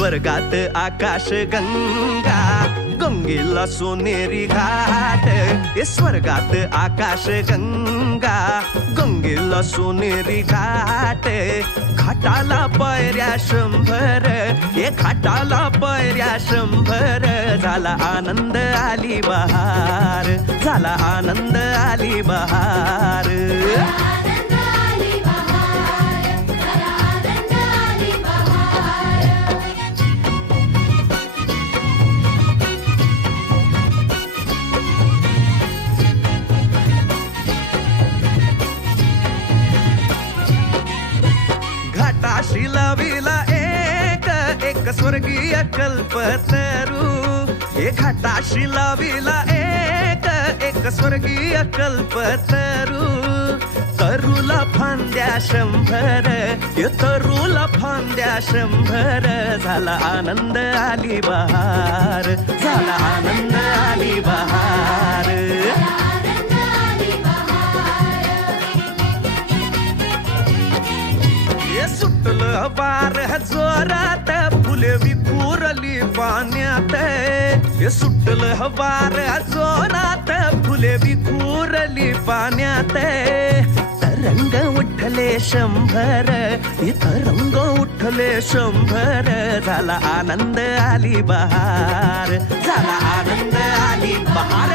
स्वर्गात आकाश गंगा गंगेला सोनेरी घाट स्वर्गात आकाश गंगा गंगेला सोनेरी घाट घाटाला पायऱ्या 100 घाटाला पायऱ्या 100 झाला आनंद आली बहार झाला आनंद आली बहार घाटाशी लाविला एक स्वर्गीय कल्पतरू घाटाशी लाविला एक स्वर्गीय कल्पतरू तरुला फांद्या 100 तरुला फांद्या 100 झाला आनंद आली बहार झाला आनंद आली बहार सुटलं वार जोरात फुले विखुरली पाण्यात सुटलं वार जोरात फुले विखुरली पाण्यात तरंग उठले 100 तरंग उठले 100 झाला आनंद आली बहार झाला आनंद आली बहार